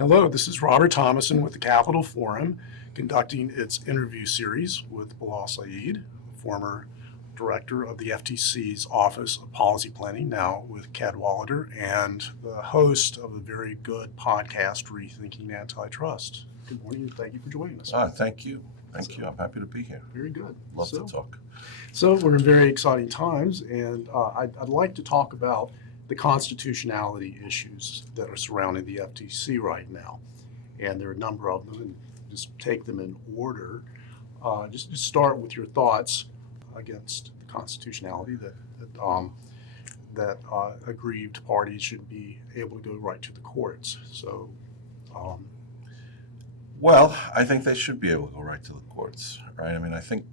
Hello, this is Robert Thomason with the Capital Forum, conducting its interview series with Bilal Sayyed, former director of the FTC's Office of Policy Planning, now with Cadwalader, and the host of a very good podcast, Rethinking Antitrust. Good morning, and thank you for joining us. Thank you. Thank you. I'm happy to be here. Very good. Love to talk. So we're in very exciting times, and I'd like to talk about the constitutionality issues that are surrounding the FTC right now. And there are a number of them, and just take them in order. Just start with your thoughts against the constitutionality that aggrieved parties should be able to go right to the courts. So, well, I think they should be able to go right to the courts, right? I mean, I think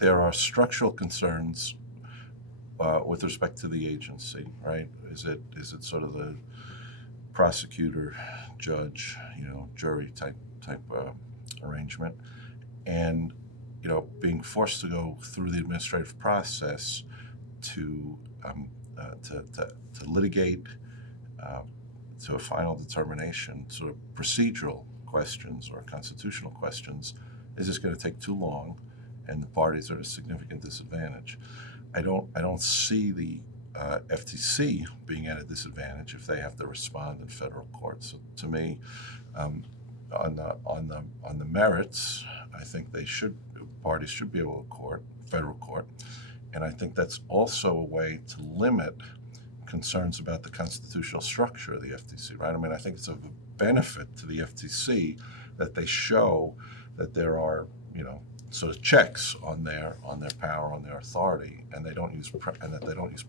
there are structural concerns with respect to the agency, right? Is it sort of the prosecutor, judge, jury type arrangement, and being forced to go through the administrative process to litigate to a final determination, sort of procedural questions or constitutional questions, is just going to take too long, and the parties are at a significant disadvantage. I don't see the FTC being at a disadvantage if they have to respond in federal court. So to me, on the merits, I think parties should be able to federal court, and I think that's also a way to limit concerns about the constitutional structure of the FTC. Right? I mean, I think it's of a benefit to the FTC that they show that there are sort of checks on their power, on their authority, and they don't use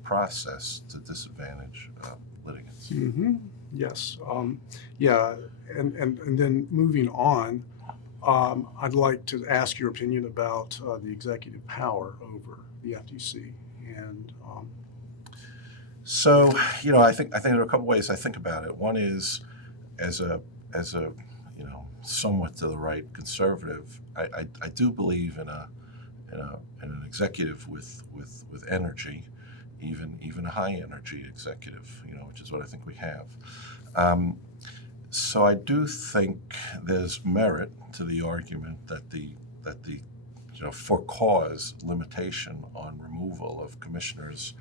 process to disadvantage litigants. Mm-hmm. Yes, and then moving on, I'd like to ask your opinion about the executive power over the FTC, and so I think there are a couple ways I think about it. One is as a somewhat to the right conservative, I do believe in an executive with energy, even a high energy executive, which is what I think we have. So I do think there's merit to the argument that the for cause limitation on removal of commissioners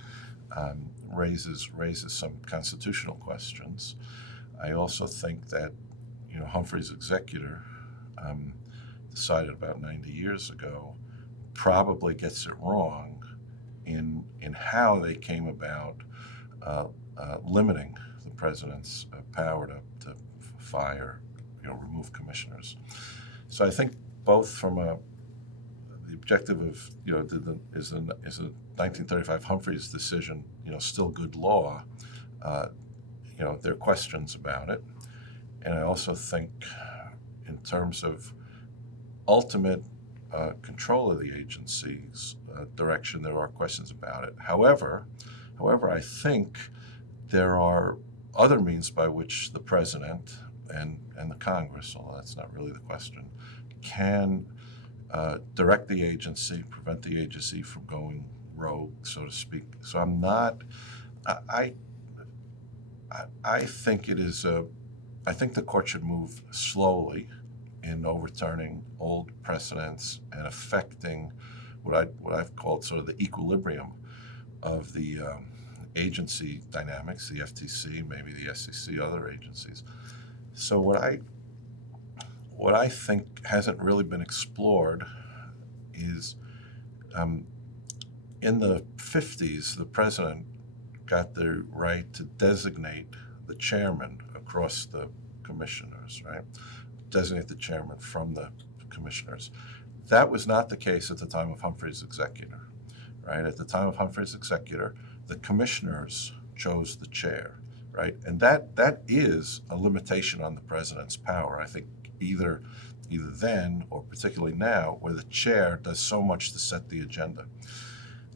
raises some constitutional questions. I also think that Humphrey's executor decided about 90 years ago probably gets it wrong in how they came about limiting the president's power to fire, remove commissioners. So I think both from the objective of is the 1935 Humphrey's decision still good law? There are questions about it. And I also think in terms of ultimate control of the agency's direction, there are questions about it. However, I think there are other means by which the president and the Congress, although that's not really the question, can direct the agency, prevent the agency from going rogue, so to speak. So I'm not. I think it is I think the court should move slowly in overturning old precedents and affecting what I've called sort of the equilibrium of the agency dynamics, the FTC, maybe the SEC, other agencies. So what I think hasn't really been explored is in the 50s, the president got the right to designate the chairman across the commissioners, right? Designate the chairman from the commissioners. That was not the case at the time of Humphrey's executor, right? At the time of Humphrey's executor, the commissioners chose the chair, right? And that is a limitation on the president's power. I think either then or particularly now, where the chair does so much to set the agenda.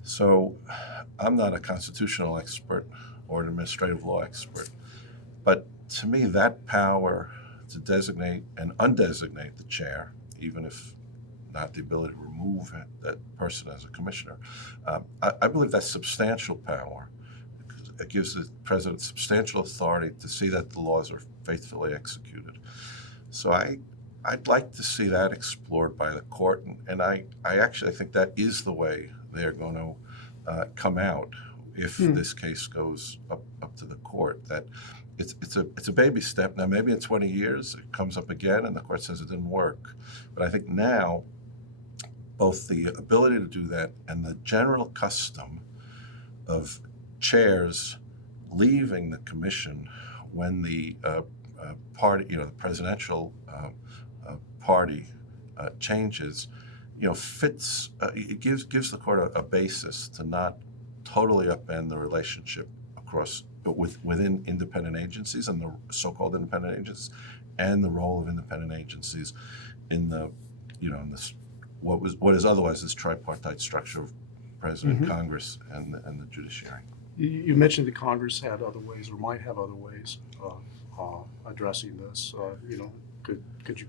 So I'm not a constitutional expert or an administrative law expert, but to me, that power to designate and undesignate the chair, even if not the ability to remove that person as a commissioner, I believe that's substantial power it gives the president substantial authority to see that the laws are faithfully executed. So I'd like to see that explored by the court, and I actually think that is the way they're going to come out if this case goes up to the court. That it's a baby step. Now maybe in 20 years it comes up again and the court says it didn't work, but I think now both the ability to do that and the general custom of chairs leaving the commission when the party, the presidential party changes, fits. It gives the court a basis to not totally upend the relationship within independent agencies and the so-called independent agencies, and the role of independent agencies in the, in this what is otherwise this tripartite structure of President, Congress, and the judiciary. You mentioned that Congress had other ways or might have other ways of addressing this. Could you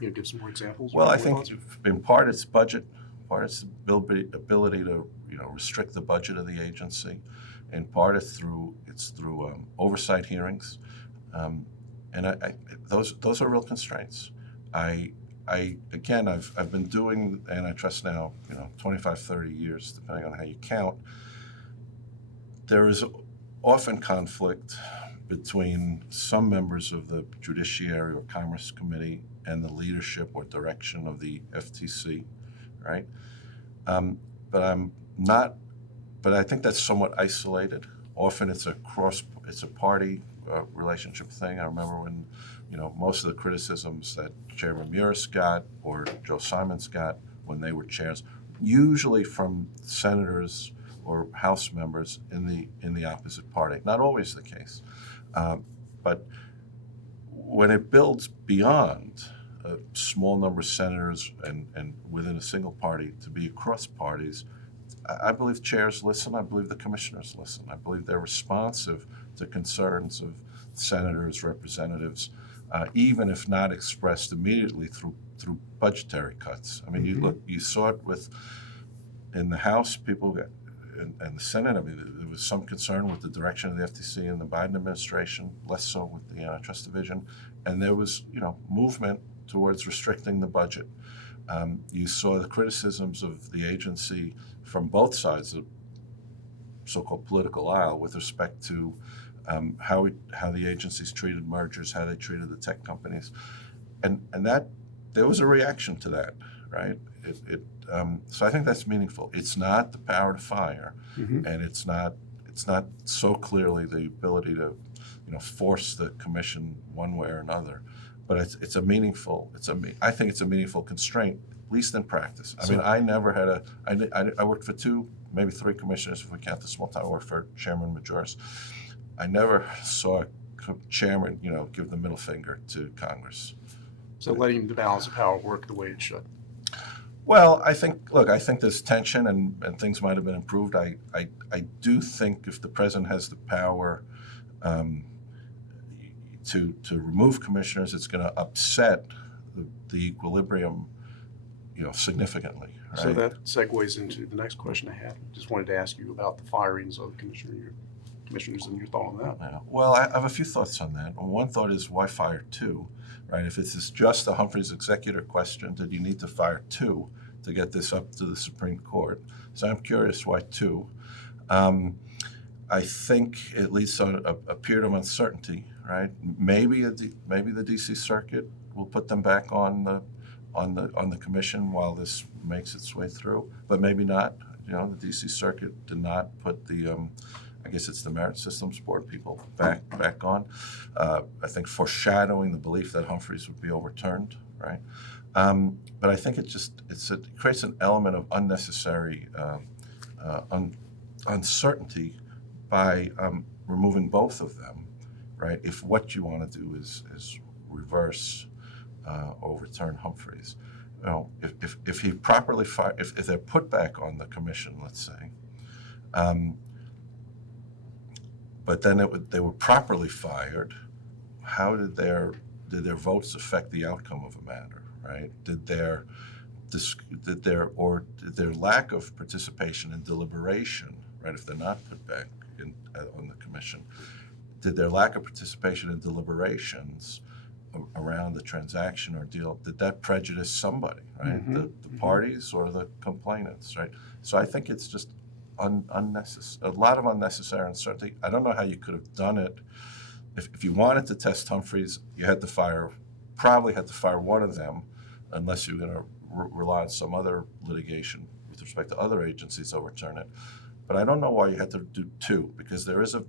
give some more examples? Well, I think in part it's budget, part it's the ability to restrict the budget of the agency, and part it's through oversight hearings, and those are real constraints. I've been doing antitrust now 25, 30 years, depending on how you count. There is often conflict between some members of the Judiciary or Commerce Committee and the leadership or direction of the FTC, right? But I think that's somewhat isolated. Often it's a party relationship thing. I remember when most of the criticisms that Chairman Muris got or Joe Simons got when they were chairs, usually from senators or House members in the opposite party. Not always the case, but when it builds beyond a small number of senators and within a single party to be across parties, I believe chairs listen. I believe the commissioners listen. I believe they're responsive to concerns of senators, representatives, even if not expressed immediately through budgetary cuts. I mean, you saw it in the House, people and the Senate. I mean, there was some concern with the direction of the FTC and the Biden administration, less so with the antitrust division, and there was movement towards restricting the budget. You saw the criticisms of the agency from both sides of the so-called political aisle with respect to how the agencies treated mergers, how they treated the tech companies, and that there was a reaction to that, right? So I think that's meaningful. It's not the power to fire, and it's not so clearly the ability to force the commission one way or another, but I think it's a meaningful constraint, at least in practice. I mean, I never had I worked for two, maybe three commissioners if we count the small time. I worked for Chairman Majoris. I never saw a chairman, give the middle finger to Congress. So letting the balance of power work the way it should. Well, I think there's tension and things might have been improved. I do think if the president has the power to remove commissioners, it's going to upset the equilibrium, significantly. Right? So that segues into the next question I had. Just wanted to ask you about the firings of commissioners and your thought on that. Yeah. Well, I have a few thoughts on that. One thought is, why fire two? Right? If it's just a Humphreys executor question, did you need to fire two to get this up to the Supreme Court? So I'm curious why two. I think it leads to a period of uncertainty. Right? Maybe the D.C. Circuit will put them back on the commission while this makes its way through, but maybe not. The D.C. Circuit did not put the I guess it's the Merit Systems Board people back on. I think foreshadowing the belief that Humphreys would be overturned, right? But I think it creates an element of unnecessary uncertainty by removing both of them, right? If what you want to do is reverse overturn Humphreys, if he properly if they're put back on the commission, let's say. But then they were properly fired. How did their votes affect the outcome of a matter? Right? Did their lack of participation in deliberation, right? If they're not put back on the commission. Did their lack of participation in deliberations around the transaction or deal, did that prejudice somebody, right? The parties or the complainants, right? So I think it's just unnecessary, a lot of unnecessary uncertainty. I don't know how you could have done it. If you wanted to test Humphreys, you probably had to fire one of them, unless you're going to rely on some other litigation with respect to other agencies to overturn it. But I don't know why you had to do two, because there is a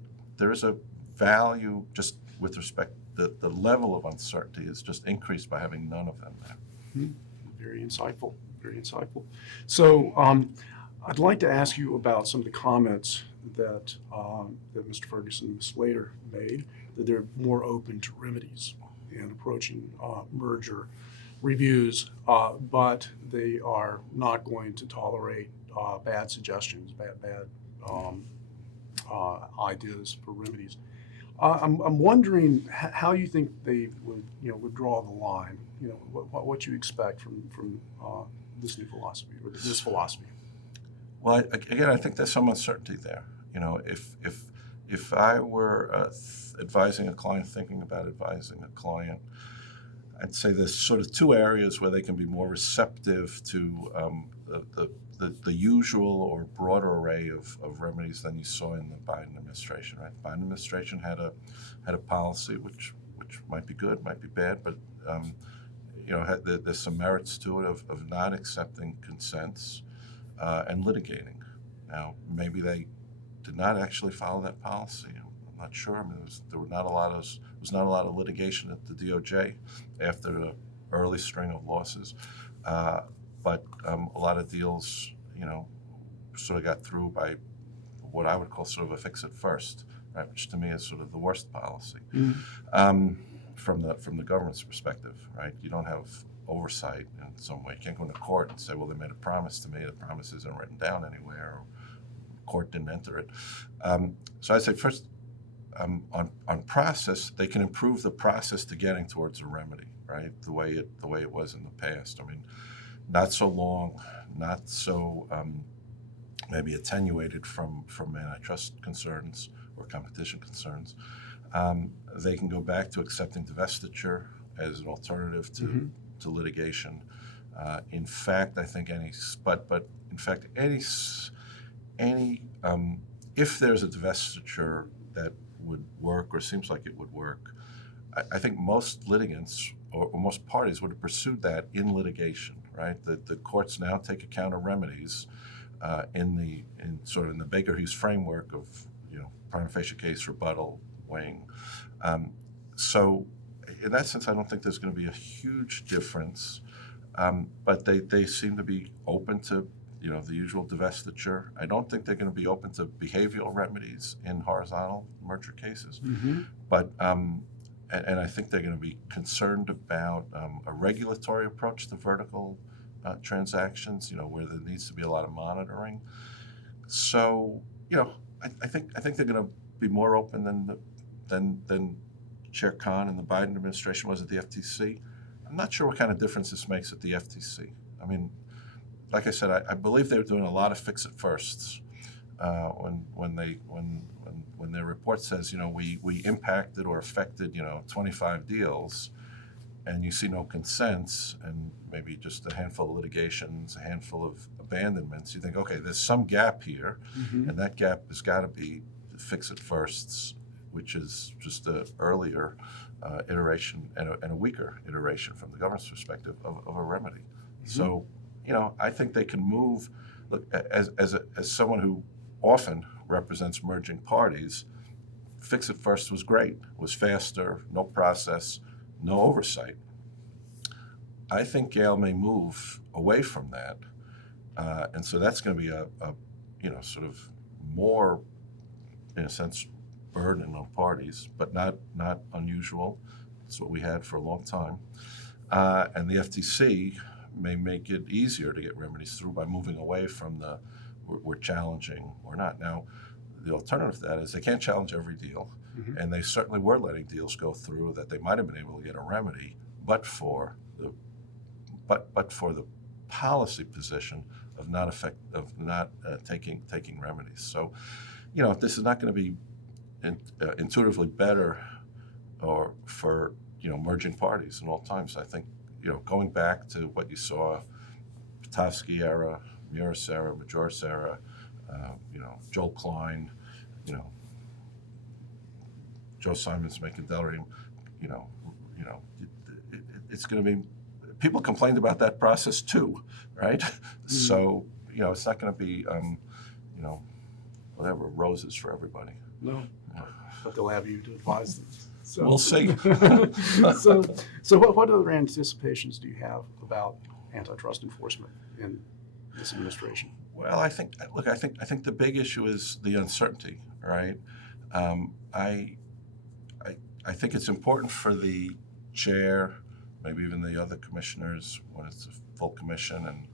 value just with respect. The level of uncertainty is just increased by having none of them there. Very insightful, very insightful. So I'd like to ask you about some of the comments that Mr. Ferguson and Ms. Slater made, that they're more open to remedies and approaching merger reviews, but they are not going to tolerate bad suggestions, bad ideas for remedies. I'm wondering how you think they would draw the line. What you expect from this new philosophy or this philosophy. Well, again, I think there's some uncertainty there. If I were advising a client, thinking about advising a client, I'd say there's sort of two areas where they can be more receptive to the usual or broader array of remedies than you saw in the Biden administration. Right, the Biden administration had a policy which might be good, might be bad, but there's some merits to it of not accepting consents and litigating. Now, maybe they did not actually follow that policy. I'm not sure. I mean, there was not a lot of litigation at the DOJ after the early string of losses, but a lot of deals, sort of got through by what I would call sort of a fix it first, right? Which to me is sort of the worst policy from the government's perspective, right? You don't have oversight in some way. You can't go into court and say, well, they made a promise to me. The promise isn't written down anywhere. Or court didn't enter it. So I'd say first, on process, they can improve the process to getting towards a remedy, right? The way it was in the past. I mean, not so long, not so maybe attenuated from antitrust concerns or competition concerns. They can go back to accepting divestiture as an alternative to litigation. In fact, I think if there's a divestiture that would work or seems like it would work, I think most litigants or most parties would have pursued that in litigation, right? The courts now take account of remedies in the Baker Hughes framework of prima facie case, rebuttal, weighing. So in that sense, I don't think there's going to be a huge difference, but they seem to be open to the usual divestiture. I don't think they're going to be open to behavioral remedies in horizontal merger cases, but and I think they're going to be concerned about a regulatory approach to vertical transactions, where there needs to be a lot of monitoring. So, I think they're going to be more open than Chair Khan and the Biden administration was at the FTC. I'm not sure what kind of difference this makes at the FTC. I mean, like I said, I believe they're doing a lot of fix-it-firsts when their report says, we impacted or affected, 25 deals, and you see no consents and maybe just a handful of litigations, a handful of abandonments. You think, okay, there's some gap here, and that gap has got to be fix-it-firsts, which is just an earlier iteration and a weaker iteration from the government's perspective of a remedy. So, I think they can move. Look, as someone who often represents merging parties, fix it first was great. It was faster, no process, no oversight. I think Gale may move away from that, and so that's going to be a sort of more, in a sense, burden on parties, but not unusual. It's what we had for a long time, and the FTC may make it easier to get remedies through by moving away from we're challenging or not. Now, the alternative to that is they can't challenge every deal, and they certainly were letting deals go through that they might have been able to get a remedy, but for the policy position of not taking remedies. So, this is not going to be intuitively better or for merging parties in all times. I think going back to what you saw, Patofsky era, Muris era, Majoris era, Joel Klein, Joe Simons making Delray, you know, it's going to be. People complained about that process too, right? So it's not going to be whatever roses for everybody. No, but they'll have you to advise them. So, We'll see. so what other anticipations do you have about antitrust enforcement in this administration? Well, I think the big issue is the uncertainty, right? I think it's important for the chair, maybe even the other commissioners, when it's a full commission,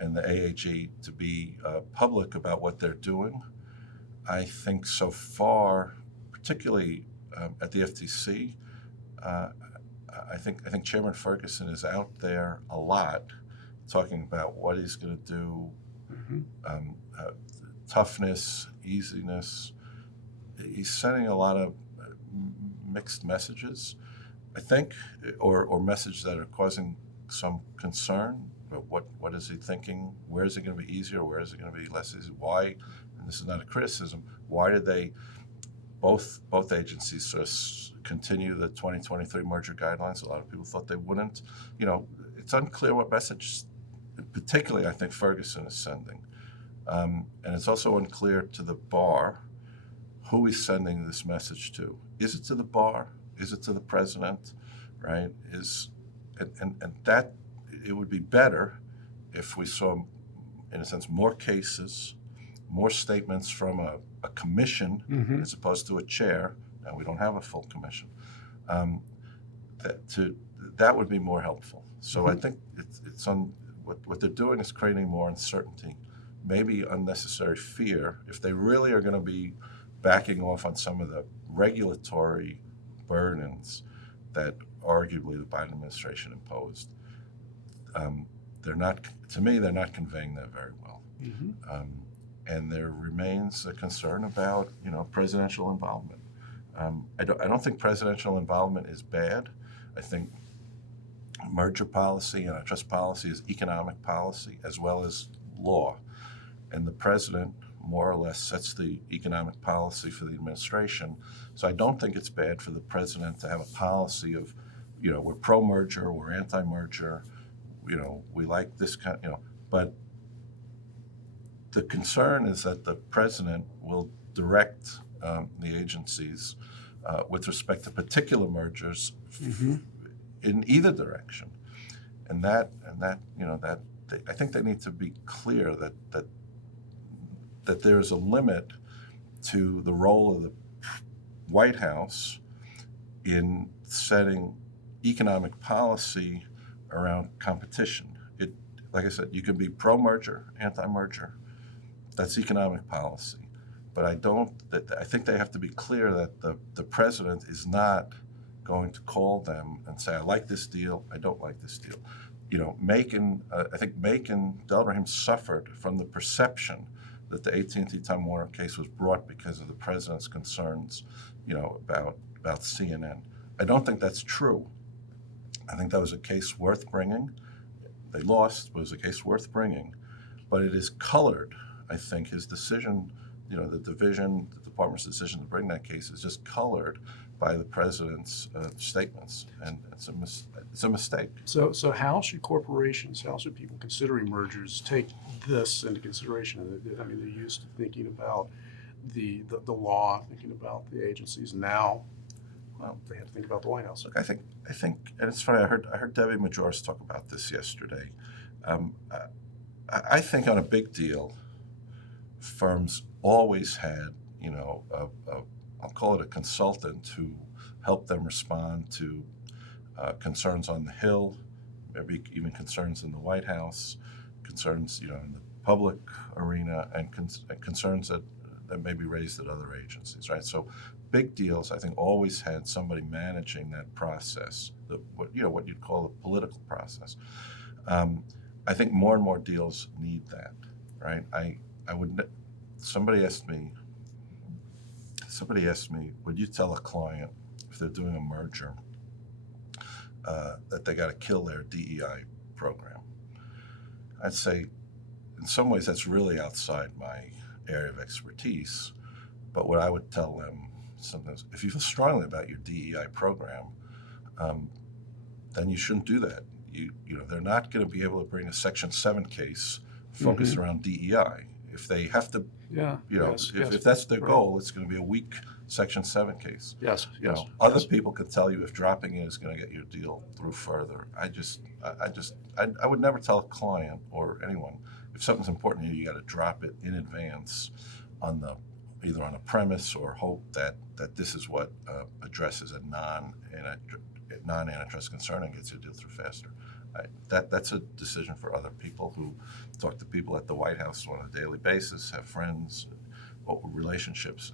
and the AAG to be public about what they're doing. I think so far, particularly at the FTC, I think Chairman Ferguson is out there a lot talking about what he's going to do, toughness, easiness. He's sending a lot of mixed messages, I think, or messages that are causing some concern. But what is he thinking? Where is it going to be easier? Where is it going to be less easy? Why? And this is not a criticism. Why did they both agencies sort of continue the 2023 merger guidelines? A lot of people thought they wouldn't. It's unclear what message, particularly I think Ferguson is sending, and it's also unclear to the bar who he's sending this message to. Is it to the bar? Is it to the president? Right? And that it would be better if we saw, in a sense, more cases, more statements from a commission as opposed to a chair. Now we don't have a full commission. That would be more helpful. So I think it's on what they're doing is creating more uncertainty, maybe unnecessary fear. If they really are going to be backing off on some of the regulatory burdens that arguably the Biden administration imposed, they're not conveying that very well. And there remains a concern about presidential involvement. I don't think presidential involvement is bad. I think merger policy and antitrust policy is economic policy as well as law, and the president more or less sets the economic policy for the administration. So I don't think it's bad for the president to have a policy of, we're pro-merger, we're anti-merger, we like this kind, but the concern is that the president will direct the agencies with respect to particular mergers in either direction, and that I think they need to be clear that there is a limit to the role of the White House in setting economic policy around competition. Like I said, you can be pro-merger, anti-merger. That's economic policy. But I think they have to be clear that the president is not going to call them and say, I like this deal, I don't like this deal. I think Macon, Delray suffered from the perception that the AT&T Time Warner case was brought because of the president's concerns, about CNN. I don't think that's true. I think that was a case worth bringing. They lost, but it was a case worth bringing. But it is colored, I think, his decision, the department's decision to bring that case is just colored by the president's statements, and it's a mistake. So how should corporations, how should people considering mergers take this into consideration? I mean, they're used to thinking about the law, thinking about the agencies. Now, well, they have to think about the White House. Look, I think, and it's funny. I heard Debbie Majoris talk about this yesterday. I think on a big deal, firms always had, I'll call it a consultant who helped them respond to concerns on the Hill, maybe even concerns in the White House, concerns, in the public arena, and concerns that may be raised at other agencies, right? So big deals, I think, always had somebody managing that process, what you'd call the political process. I think more and more deals need that, right? Somebody asked me somebody asked me, would you tell a client if they're doing a merger that they got to kill their DEI program? I'd say, in some ways, that's really outside my area of expertise. But what I would tell them sometimes, if you feel strongly about your DEI program, then you shouldn't do that. They're not going to be able to bring a Section 7 case focused around DEI. If they have to, if that's their goal, it's going to be a weak Section 7 case. Yes, yes. Other people can tell you if dropping it is going to get your deal through further. I would never tell a client or anyone, if something's important to you, you got to drop it in advance either on a premise or hope that this is what addresses a non-antitrust concern and gets your deal through faster. That's a decision for other people who talk to people at the White House on a daily basis, have friends, relationships.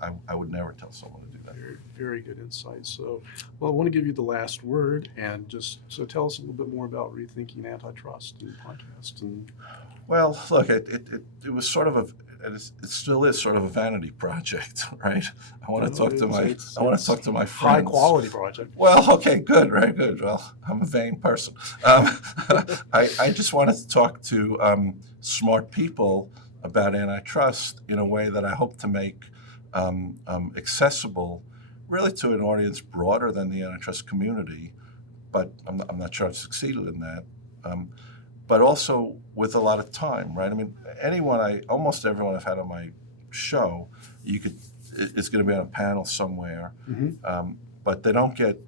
I would never tell someone to do that. Very, very good insight. So, well, I want to give you the last word, and so tell us a little bit more about rethinking antitrust and podcast. Well, look, it was sort of it still is sort of a vanity project, right? I want to talk to my friends. High quality project. Well, okay, good, very good. Well, I'm a vain person. I just wanted to talk to smart people about antitrust in a way that I hope to make accessible, really to an audience broader than the antitrust community. But I'm not sure I've succeeded in that. But also with a lot of time, right? I mean, almost everyone I've had on my show, is going to be on a panel somewhere, but they don't get,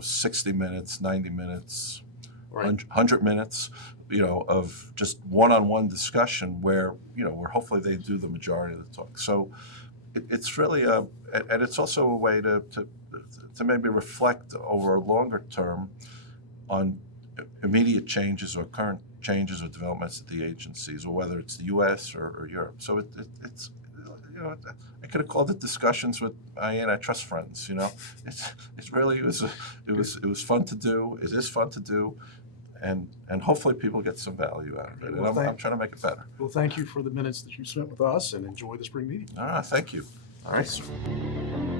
60 minutes, 90 minutes, Right. 100 minutes, of just one-on-one discussion where hopefully they do the majority of the talk. So it's really and it's also a way to maybe reflect over a longer term on immediate changes or current changes or developments at the agencies, or whether it's the U.S. or Europe. So it's I could have called it discussions with my antitrust friends. It was fun to do. It is fun to do, and hopefully people get some value out of it. And I'm trying to make it better. Well, thank you for the minutes that you spent with us, and enjoy the spring meeting. Thank you. All right.